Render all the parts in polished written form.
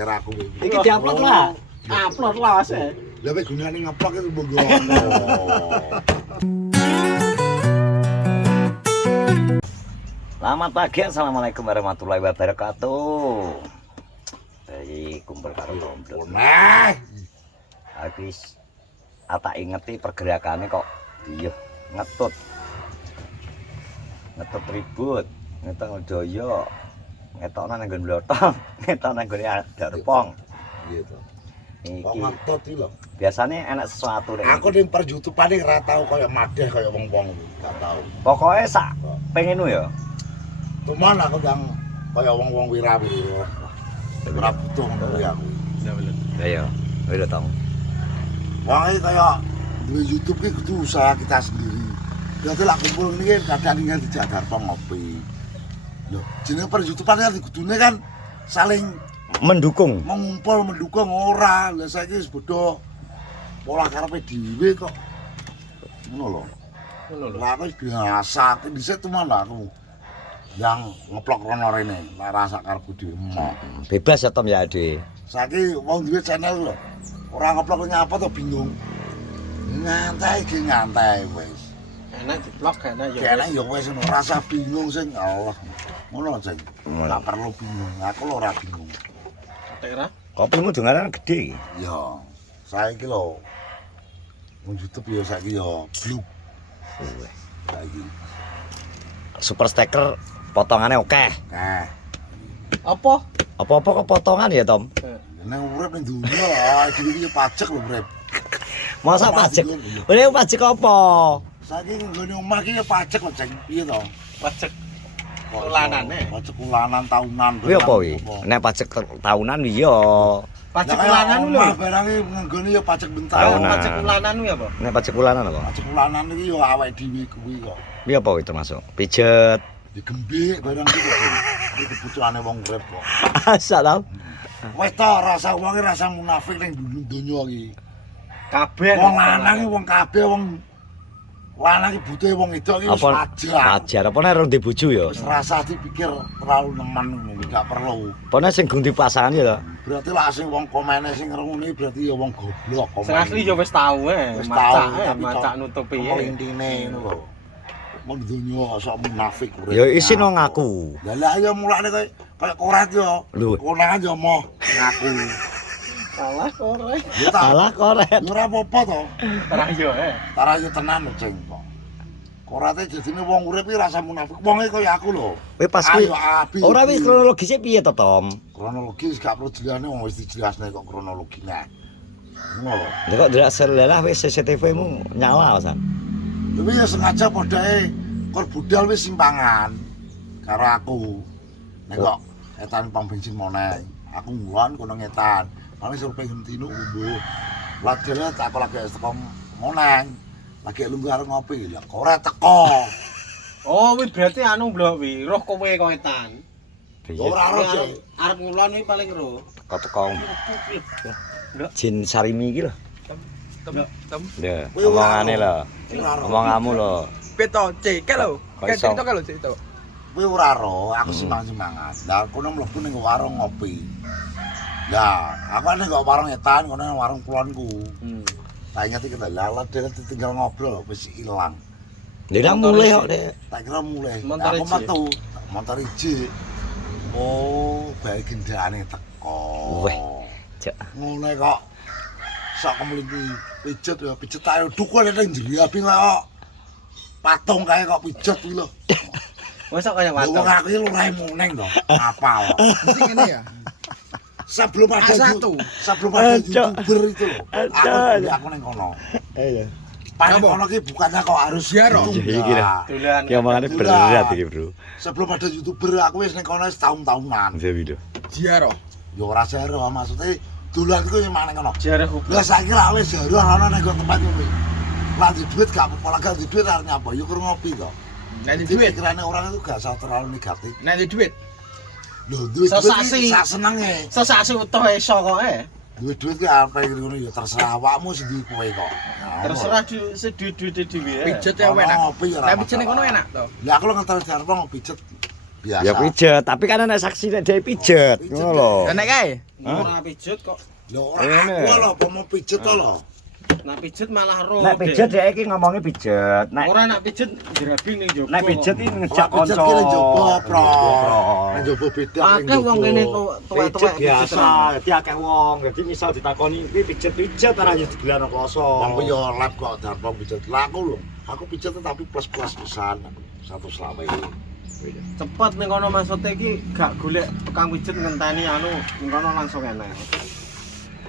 layar aku. Iki diupload lah. Upload lah Mas. Lah wis gunane ngeplok itu mbok. Selamat pagi, assalamualaikum warahmatullahi wabarakatuh. Dari kumpul karo gomblo. Nah, Habis tak ingeti pergerakannya kok iya ngetut ribut, ngetut doyo, ngetokna nang nggon blotong, ngetok nang nggone darpong. gitu. Iki Kok ngetot iki lho. biasanya enak sesuatu nek. Aku ning perjutupan ora tau kaya madeh kaya wong-wong gak tau. Pokoknya sak pengenmu ya. Cuman aku yang kaya wong-wong wira-wira. Ora butuh ngono ya aku. Ya ya tong. Wong iki kaya duwe YouTube ki kudu usaha kita sendiri. Dadi lak kumpul ngene kadang ingin dijak darpong ngopi. Lho, jenenge perjutupan kan kudune kan saling Mendukung. mengumpul mendukung ora. Lah saiki wis bodho pola karepe dhewe kok. Ngono lho. Lah aku biasa dhisik teman aku. Yang ngeplok rono rene, lah rasa karepku dhewe mok. Bebas ya Tom ya Ade. Saiki wong duwe channel lho. Ora ngeplok nyapa to bingung. Ngantai iki ngantai wis. Enak diplok enak ya. Kene ya wis ngono rasa bingung sing Allah. Ngono sing. Ora perlu bingung. Aku lho ora bingung. Daerah. Kopimu dengaran gede. Ya, saiki lho. Wong YouTube ya saiki ya bluk. Saiki. Super sticker potongannya oke. Nah, Apa? Apa-apa kok potongan ya Tom? nek urip ning dunya lah, iki pajak lho, Brep. Masa pajak? Ini pajak apa? Saiki nggone omah iki ya pajak lho, Ceng. Piye to? Pajak ulanane. Pajak ulanan tahunan. Kuwi apa kuwi? Nek pajak tahunan iya. Pajak ulanan lho. Barang iki nggone ya pajak bentar. Tahunan. Pajak ulanan kuwi apa? Nek pajak bulanan apa? Pajak ulanan iki ya awake dhewe kuwi kok. Kuwi apa itu masuk? Pijet. Digembik barang iki kok. Iki kebutuhane wong urip kok. Asa tau? Wis to rasa wonge rasa munafik ning donya iki. Kabeh. Wong lanang iki wong kabeh wong lanang iki butuhe wong wedok iki wis Apa wajar. wajar apa nek rong di bojo ya? Wis rasa dipikir terlalu nemen ngono gak perlu. Apa nek sing gung di pasangan ya to? Berarti lah sing wong komene sing ngrungune berarti ya wong goblok komen. Sing asli ya wis tau Wis tau, tapi macak kok nutupi. intine ngono lho. Mun donya sok munafik urip. Ya isin no ngaku. Lah ya mulane kaya korat yo. Lho. Konangan yo moh ngaku. Salah korek. Ya ta. Salah koret. Ya ora apa-apa to. Ora yo Tara yo tenan lho, Ceng kok. Korate jadine wong urip iki rasa munafik. Wong iki kaya aku lho. Kowe pas kuwi Ayo abi. ora wis kronologisnya piye to Tom? Kronologis gak perlu jelasne wong wis dijelasne kok kronologisnya. Ngono lho. Ya kok ndelok seluler wis CCTV-mu nyala San. Tapi ya sengaja podae kor budal wis simpangan karo aku. Nek kok etan pom bensin moneh. Aku ngulon kono ngetan. Paling suruh pengen tinu umbu. Lajene tak lagi teko moneng. Lagi lungguh arep ngopi. Lah kok ora teko. Oh, kuwi berarti anu blok kuwi, roh kowe kok etan. Ora ro, Cek. Arep ngulon kuwi paling roh. Teko jin sarimi iki lho. Tem. Ya, omongane lho. Omonganmu lho. Beto, cek lho. Kok Kan iso? cerita kalau cerita. Kowe ora ro, aku simang-simangan. Lah kono mlebu ning warung ngopi. Lah, aku ning warung etan, kono nang warung kulonku. Tak ingat iki lha dhewe tinggal ngobrol wis ilang. Dia mulai kok deh. Tak kira mulai. Montor Aku iji. metu, motor iji. Oh, bae gendane teko. Weh, cek. Ngono kok. Sok kemlinti pijet ya pijet ae dukun ning njeri abi kok. Patung kae kok pijet kuwi lho. Wes kok kaya Wong watuk. aku iki lurahe muneng to. Apa kok. Mesti ngene ya. Sebelum ada A1. sebelum ada Cok. YouTuber itu loh. Aku ning kono. Iya. Paling Apa? kono ki bukannya kok harus Ziarah. ditunda. Iya, iki dah. Dolan. Ya omongannya berat iki, Bro. Sebelum ada YouTuber aku wis ning kono setahun-tahunan. Bisa video. Ziarah. Ya ora jero maksudnya dolan iku yang mana kono. Jarah hubung. Lah saiki ra wis jero ana ning tempat kuwi. Lah di duit gak apa-apa, lah gak di duit arep nyapa ya kurang ngopi to. Nek di Jadi duit, pikirannya orang itu gak usah terlalu negatif. nek di duit. Lho, duit Sesasi. sak senenge. Sesasi utuh iso kok Duit ki apa ngono ya terserah awakmu sing duwe kowe kok. Terserah duit-duit dhewe. Pijet ya enak. Ngopi ya. Tapi pijet kono enak to. Lah aku lo ngantar jarpong pijet. biasa. Ya pijet, tapi kan ana saksi nek dhewe pijet, ngono lho. Enak kae. Ora pijet kok. Lho ora aku lho apa mau pijet to lho. Nak pijet malah roh. Nek pijet dhek iki ngomongnya pijet. Nek Ora nak pijet jerabi ning jopo. nek pijet iki ngejak Pijet kanca. ki ning jowo, Pro. Ning jowo beda ning Akeh wong kene tuwek-tuwek Pijet biasa, dadi akeh wong. Dadi misal ditakoni iki pijet-pijet ora yo digelar kloso. Wong ku yo lab kok darpong pijet. Lah aku lho, aku pijet tapi plus-plus pisan. 120. Cepet ning kono maksudnya iki gak golek tukang pijet ngenteni anu ning kono langsung enak.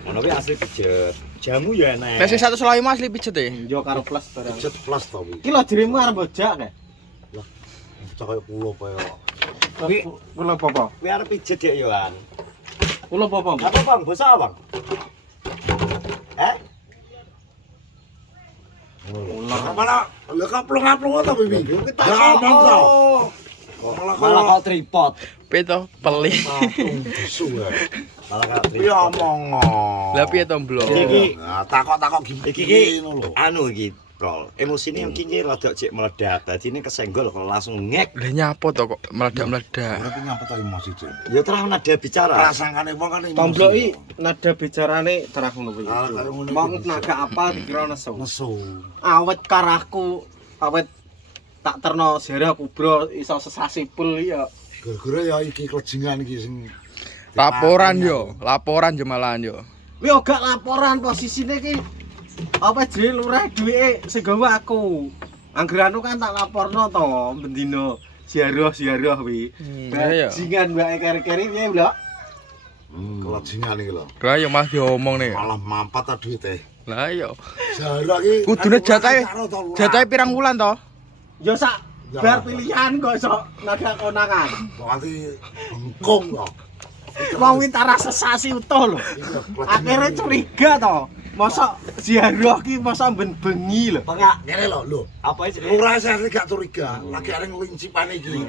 Ngono kuwi asli pijet. Jamu ya enak. Lah sing 125 asli pijet e. Yo karo plus barang. Pijet plus to kuwi. Iki lho dirimu arep bojak kae. Cok kaya pulo kaya. Kuwi Kula apa? kuwi arep pijet ya Yohan. Kula apa? Apa Bang? Basa Bang? Lah malah lha kaplung-kaplung to Bibi. Kita ngomong to. Malah kok tripod. Piye to? Peli. Bisu ya. Malah kok Piye tripod. omong. Lah piye to, Blok? Iki Nah, takok-takok iki ngono lho. anu iki, Prol. Emosine iki rada cek meledak. Dadine kesenggol kalau langsung ngek. Lah nyapo to kok meledak-meledak. Ora nyapa to emosi, Cuk. Ya terus nada bicara. Prasangkane wong kan emosi. Tombloki nada bicarane terang ngono kuwi. Ah, kaya ngono Wong iki. naga apa dikira nesu. Nesu. Awet karahku, awet tak terno Zara Kubro iso sesasi pul ya. Gara-gara ya iki klejingan iki sing Laporan yo malahan yo. Kuwi ora laporan posisine iki apa jenenge lurah duweke sing gawe aku. Anggeranu kan tak laporno to bendino ziarah kuwi. Iya ya. Bajingan mbake keri-keri piye, Blok? klejingan iki lho. Lah yo Mas diomong nih. Malah mampat ta duwite. Lah yo. Jara iki Kudune jatahe pirang wulan to? Yo sak bar pilihan kok iso naga konangan. Kok nganti bengkong to. Wong kuwi tara sesasi utuh lho. Akhirnya curiga to. Masa ziarah ki masa ben bengi lho. Ngene lho. Apa iki? Ora saya gak curiga, lagi areng lincipane iki.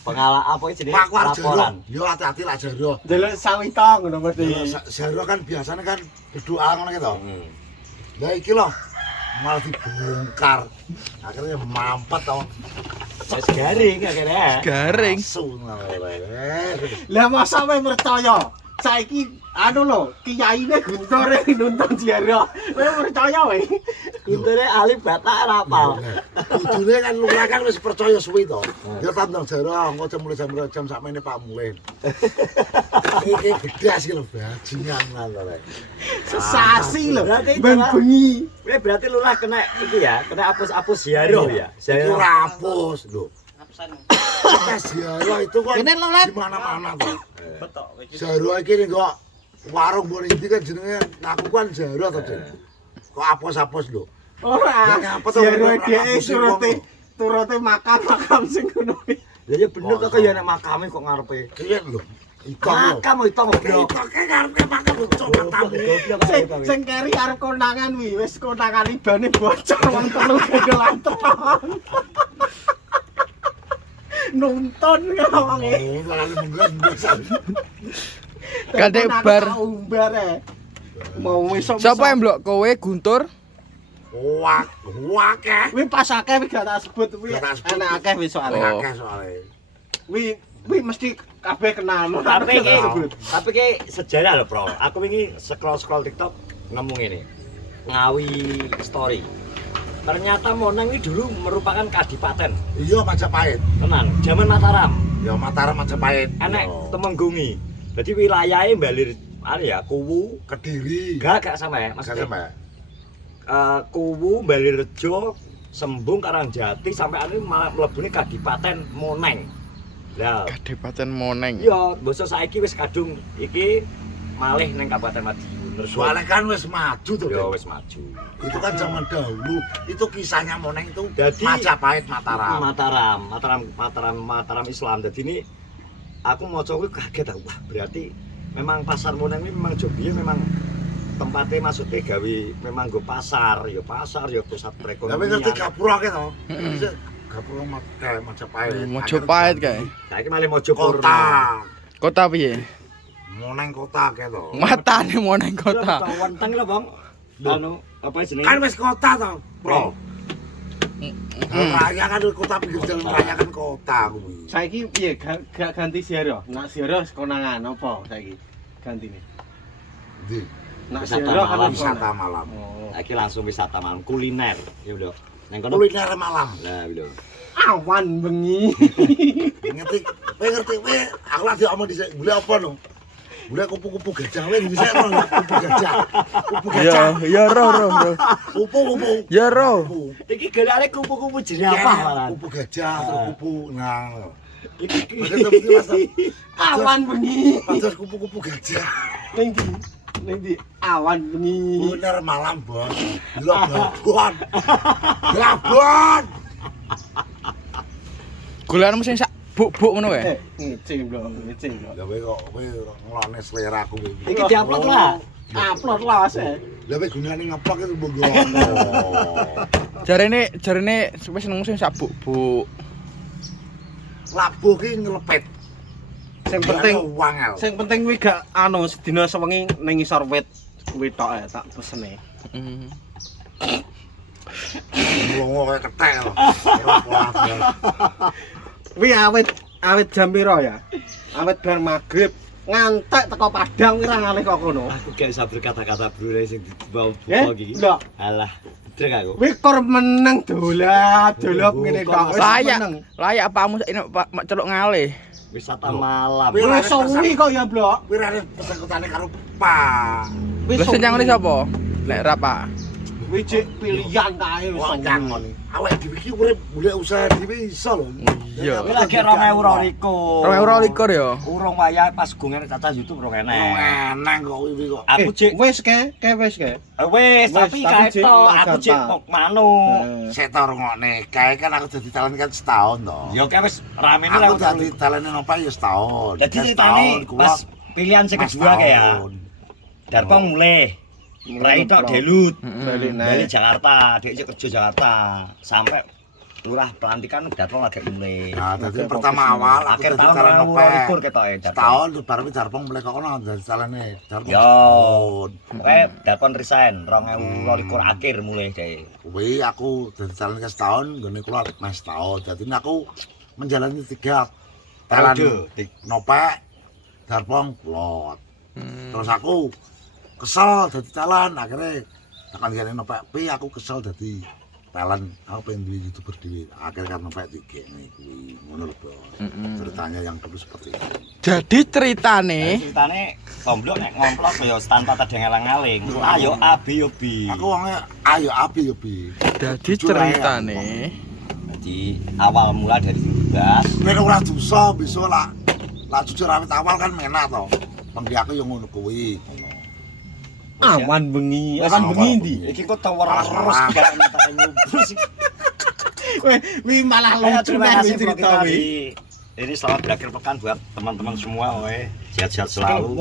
Pengalaman apa iki jenenge? Pak war Laporan. jero. Yo hati-hati lah jero. Delok sawita ngono mesti. Jero kan biasanya kan berdoa ngono ki to. Hmm. Lah iki lho malah dibongkar. Akhirnya mampet to. Wis garing akhirnya. Garing. Lah masa kowe percaya? Saiki anu lho, kiyaine Guntore nuntun ziarah. Kowe percaya wae? Guntore ahli batak ora apal. Kudune kan lurah kan wis percaya suwi to. Ya tandang jero engko mulai jam sakmene Pak Mulin. Iki gedas iki lho bajingan lho. Sesasi lho, Berarti ben jalan- bengi. Kuwi berarti lurah kena iki ya, kena hapus-hapus ziarah ya. Iki ora hapus lho. Kita ziarah itu kan Kene lho, Let. di mana-mana to. Betok iki. Jaro iki ning kok warung mbok iki kan jenenge ngaku kan jaro to, Cek. Kok apus-apus lho. Ora. Ya, ngapa to, Ziarah ora dhek ngapusi turute makam sing ngono kuwi. Lah ya bener kok kaya nek makame kok ngarepe. Kiyen lho. Ikan lho. Makam itu goblok. Ikan ki ngarepe makam coba tamu. Sing keri arep konangan wi, wis konangan ibane bocor wong telu gegelan tenan. Nonton wonge. Oh, lalu mungkin bisa. Kadek bar. Umbar e. Mau esuk. Siapa yang Blok? Kowe Guntur? Wake. Kuwi pas akeh wis gak tak sebut kuwi. Gak tak sebut. Enak akeh wis soalé. Oh. Akeh soalnya. Kuwi mesti kabeh kenal. Tapi ki sejarah lho, Bro. Aku wingi scroll TikTok nemu ngene. Ngawi story. Ternyata Moneng ini dulu merupakan kadipaten. Iya Majapahit. Tenan, zaman Mataram. Ya Mataram Majapahit. Enek Yo. Temenggungi. Jadi wilayahnya balir ya Kuwu, Kediri. gak sama ya, Gak maksudnya. sama. Kuwu, Balirjo, Sembung, Karangjati sampai ane malah mlebune kadipaten Moneng. Lah, Kadipaten Moneng. iya, basa saiki wis kadung iki malih ning Kabupaten Madiun. Soalnya kan wis maju tuh. ya Dek. wis maju. Itu kan zaman dahulu. Itu kisahnya Moneng itu Jadi- Majapahit Mataram. Mataram Islam. Jadi ini aku maca kuwi kaget aku. Wah, berarti memang pasar Moneng ini memang Jogja memang tempatnya maksudnya gawe memang go pasar ya pusat Tapi perekonomian. ngerti Gapura ki to. Heeh. Gapura Majapahit. Mojopahit kae. Saiki malih Mojopurno. Kota. Kota piye? Moneng kota ki to. Matane Moneng kota. Wenteng lho, Bang. Anu, apa jenenge? Kan wis kota to, Bro. Jalan raya kan kota pinggir jalan raya kan kota kuwi. Saiki piye gak ganti ziarah? Nak ziarah konangan apa saiki? Gantine. Ndi? Nak Wisata ziarah kan malam, Wisata malam. Oh. Iki langsung wisata malam kuliner, ya udah. Neng kono. Kuliner malam. Lah, lho. Awan bengi. Ngerti? Kowe aku lagi omong dhisik, golek apa no? Golek kupu-kupu gajah wae dhisik no, kupu gajah. Kupu gajah. Ya roh. Kupu-kupu. Ya roh. Kupu. Iki golekane kupu-kupu jerapah malah. Kupu gajah, terus kupu nang. Iki Betul Mas. Awan bengi. Padahal kupu-kupu gajah. Ning ndi awan bengi. Kuliner malam, Bos. Labon. Labon. Gulanmu sing sak buk-buk ngono kae. Ngecing lho. Lah kowe ngelone selera aku iki. iki diupload lah. Upload lah se. Lah kowe gunane ngeplok itu mbok Jarene wis nemu sing sak buk-buk. Labuh ki ngelepet. Sing penting kuwi gak anu sedina sewengi ning ngisor wit kuwi tok ae tak pesene. Hmm. Wong kaya ketel. Ora kuat. Kuwi awit jam piro ya? Awit bar magrib ngantek teko Padang kuwi ra ngalih kok kono. Aku gak bisa berkata-kata bro sing dibawa buka iki. Lho, Alah, drek aku. kuwi kor meneng dolap ngene kok. Layak apamu ini celuk ngalih. Wisata malam. Wih, Wis suwi kok ya, Blok. Kuwi rene pesengkutane karo Pak. Wis Lah sing nyangoni sapa? Lek ra Pak. Kuwi cek pilihan kae wis Wah, suwi. jangon. Awake dhewe iki urip golek usaha dhewe iso lho. Iya. Kuwi lagi 2000 2022 ya. Urung wayah pas gungene caca YouTube rong enek. Eneng kok kuwi kok. Aku cek Wis wis ke. wis tapi tapi kae Cik, to wis aku cek gampang. manuk. Sik to rungokne, kae kan aku dadi talent kan setahun to. Ya kae wis rame ini Aku lah. dadi talent nopo ya setahun. Jadi Kan ceritanya kuwi pas pilihan sing kedua kae ya. Darpo mulai Rai tok delut. Balik Dari naik. Jakarta, dia kerja Jakarta sampai lurah pelantikan Darpo lagi mulai. Nah, dadi Oke, pertama fokus awal aku Akhir dadi tahun talent nopo. 2022 ketoke Darpo. Setahun terus baru Darpong mulai kok ono dadi talene. Darpong. Yo. setahun. Oke, Darpo resign 2022 akhir mulai deh. Kuwi aku dadi talent setahun, nggone kula mes setahun. Dadi aku menjalani 3 talent Periode. nopek Darpong plot. Hmm. Terus aku kesel dadi talent, akhirnya tekan kene nopek pi aku kesel dadi talent. Aku pengen duwe YouTuber dhewe. Akhirnya kan nopek digene kuwi. Ngono lho, Bos. Ceritanya yang perlu seperti itu. Jadi ceritane Ceritane komblok nek ngomplok ya tanpa tedengalang-aling. Ayo abi yo bi. Aku wonge ayo api yo bi. Jadi Jujur ae ceritane Jadi awal mula dari 17 nek ora dosa besok lah jujur awit awal kan menak to. Penggi aku yo ngono kuwi. Awan bengi. Awan Awan bengi ndi? iki kok tower terus Alah. gak entek nyubur sih. Wi malah Ayo, lucu terima nih kasih Bro cerita kita wi. Ini selamat berakhir pekan buat teman-teman semua, sehat-sehat selalu.